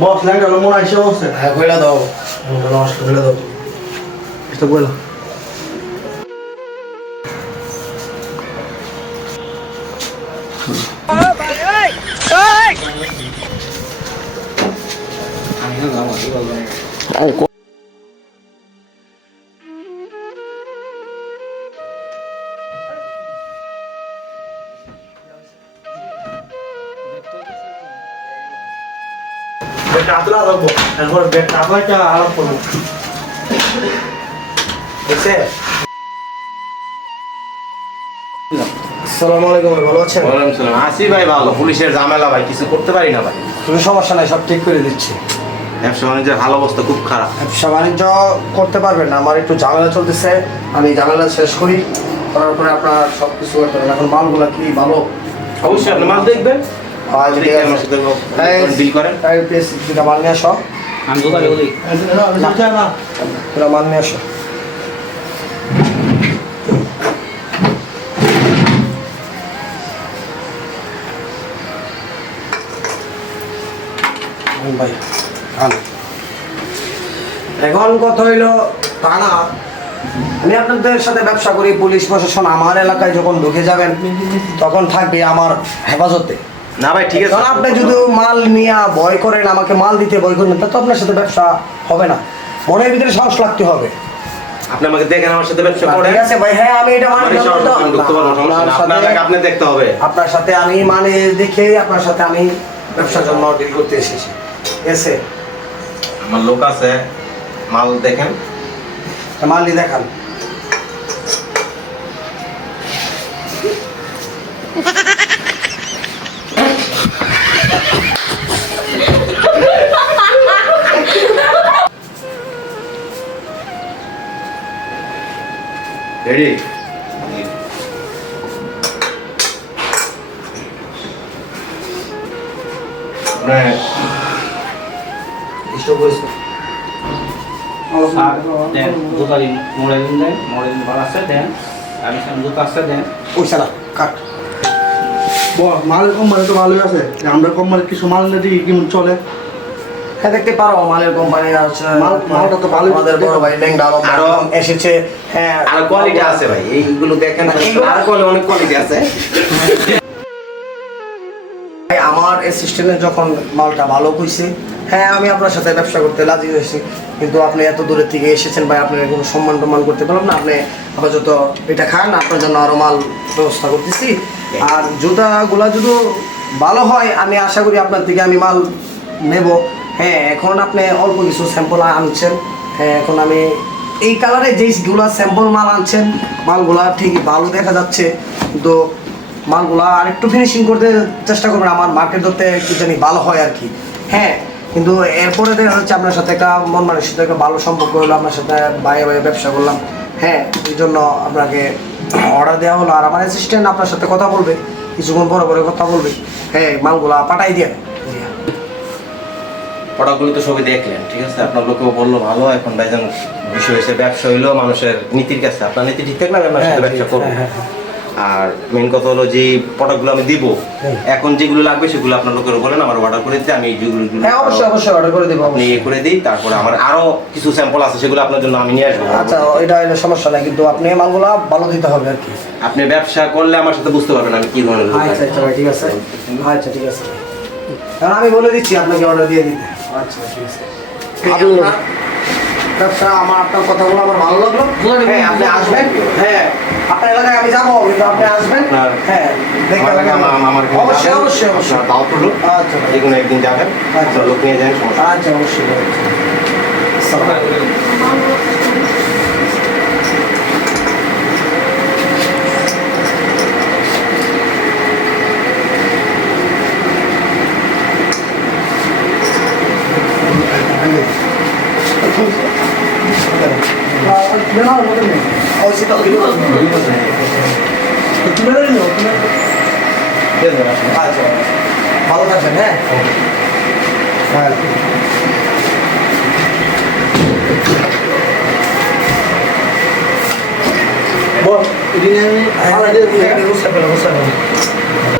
Bos, lang kalau mau naik bos. Aku lah tahu. Kalau aku lah tahu. Esto vuela. Berkatlah aku. Aku berkatlah ke alam pun. Ese. আসসালামু আলাইকুম ভালো আছেন? ওয়ালাইকুম সালাম। আসি ভাই ভালো, পুলিশের ঝামেলা ভাই, কিছু করতে পারি না ভাই। কোনো সমস্যা নাই, সব ঠিক করে দিচ্ছি। ব্যবসা বাণিজ্যের ভালো অবস্থা খুব খারাপ। ব্যবসা বাণিজ্য করতে পারবেন না, আমার একটু ঝামেলা চলতেছে, আমি ঝামেলা শেষ করি, করার পরে আপনার সব কিছু করতে পারবেন। এখন মালগুলো কি ভালো? অবশ্যই আপনি মাল দেখবেন, আজ দেখে আমার সাথে ডিল করেন। দুটা মাল নিয়ে আসো। আমি দোকানে বলি দুটা মাল নিয়ে আসো। ভাই এখন কথা হইলো তা না, আমি আপনাদের সাথে ব্যবসা করি, পুলিশ প্রশাসন আমার এলাকায় যখন ঢুকে যাবেন তখন থাকবে আমার হেফাজতে। না ভাই ঠিক আছে, আপনি যদি মাল নিয়ে ভয় করেন, আমাকে মাল দিতে ভয় করেন, তা তো আপনার সাথে ব্যবসা হবে না। মনের ভিতরে সাহস লাগতে হবে। আপনি আমাকে দেখেন, আমার সাথে ব্যবসা করেন। ঠিক আছে ভাই, হ্যাঁ আমি এটা মানে আপনি দেখতে হবে। আপনার সাথে আমি মানে দেখে আপনার সাথে আমি ব্যবসার জন্য ডিল করতে এসেছি। এসে আমার লোক আছে, মাল দেখেন, মালই দেখান। রেডি? পয়সা না কাট। Bos, mal কোম্পানি তো ভালোই আছে। আমরা কোম্পানি কিছু মাল নিয়ে দিই কেমন চলে? হ্যাঁ দেখতে পারো, মালের কোম্পানি আছে, মালটা তো ভালোই। আমাদের বড় ভাই লেংডা আরো এসেছে। হ্যাঁ আর কোয়ালিটি আছে ভাই, এইগুলো দেখেন, আর অনেক কোয়ালিটি আছে। আমার অ্যাসিস্ট্যান্টে যখন মালটা ভালো কইছে, হ্যাঁ আমি আপনার সাথে ব্যবসা করতে রাজি হয়েছি, কিন্তু আপনি এত দূরের থেকে এসেছেন ভাই, আপনার কোনো সম্মান টম্মান করতে পারলাম না। আপনি আপাতত এটা খান, আপনার জন্য আরও মাল ব্যবস্থা করতেছি। আর জুতাগুলা যদি ভালো হয় আমি আশা করি আপনার থেকে আমি মাল নেব। হ্যাঁ এখন আপনি অল্প কিছু স্যাম্পল আনছেন, হ্যাঁ এখন আমি এই কালারে যেইগুলা স্যাম্পল মাল আনছেন, মালগুলা ঠিকই ভালো দেখা যাচ্ছে, কিন্তু মালগুলা আর একটু ফিনিশিং করতে চেষ্টা করবেন, আমার মার্কেট ধরতে একটু জানি ভালো হয় আর কি। হ্যাঁ কিন্তু এরপরে দেখা যাচ্ছে আপনার সাথে একটা মন মানুষের সাথে একটা ভালো সম্পর্ক হলো, আপনার সাথে বাইরে বাইরে ব্যবসা করলাম, হ্যাঁ এই জন্য আপনাকে অর্ডার দেওয়া হলো। আর আমার অ্যাসিস্ট্যান্ট আপনার সাথে কথা বলবে, কিছুক্ষণ পরে পরে কথা বলবে, হ্যাঁ মালগুলা পাঠাই দিয়ে। প্রোডাক্টগুলো তো সবই দেখলেন, ঠিক আছে, আপনার লোকেও বললো ভালো। এখন ভাইজান বিষয় হয়েছে ব্যবসা হইলো মানুষের নীতির কাছে, আপনার নীতি ঠিক থাকলে আপনার সাথে ব্যবসা করবো। আর মেন কথা হলো যে প্রোডাক্টগুলো আমি দিব, এখন যেগুলো লাগবে সেগুলো আপনার লোকের বলেন, আমার অর্ডার করে দিতে, আমি যেগুলো অবশ্যই অর্ডার করে দেবো, আপনি করে দিই। তারপরে আমার আরো কিছু স্যাম্পল আছে, সেগুলো আপনার জন্য আমি নিয়ে আসবো। আচ্ছা এটা সমস্যা নাই, কিন্তু আপনি মালগুলা ভালো দিতে হবে আর কি। আপনি ব্যবসা করলে আমার সাথে বুঝতে পারবেন আমি কি ধরনের লোক। আচ্ছা আচ্ছা ভাই ঠিক আছে, আচ্ছা ঠিক আছে, কারণ আমি বলে দিচ্ছি আপনাকে অর্ডার দিয়ে দিতে। আচ্ছা ঠিক আছে, ব্যবসা আমার আপনার কথাগুলো আমার ভালো লাগলো। হ্যাঁ আপনি আসবেন, হ্যাঁ আপনার এলাকায় আমি যাবো, কিন্তু আপনি আসবেন। হ্যাঁ অবশ্যই অবশ্যই অবশ্যই। আচ্ছা, যে কোনো একদিন যাবেন, লোক নিয়ে যান। আচ্ছা অবশ্যই। দিয়ে দেবেন আসলে। আচ্ছা ভালো থাকবেন হ্যাঁ হ্যাঁ বল এদিকে আমি হ্যাঁ আলাদা দিয়ে বুঝতে পারলাম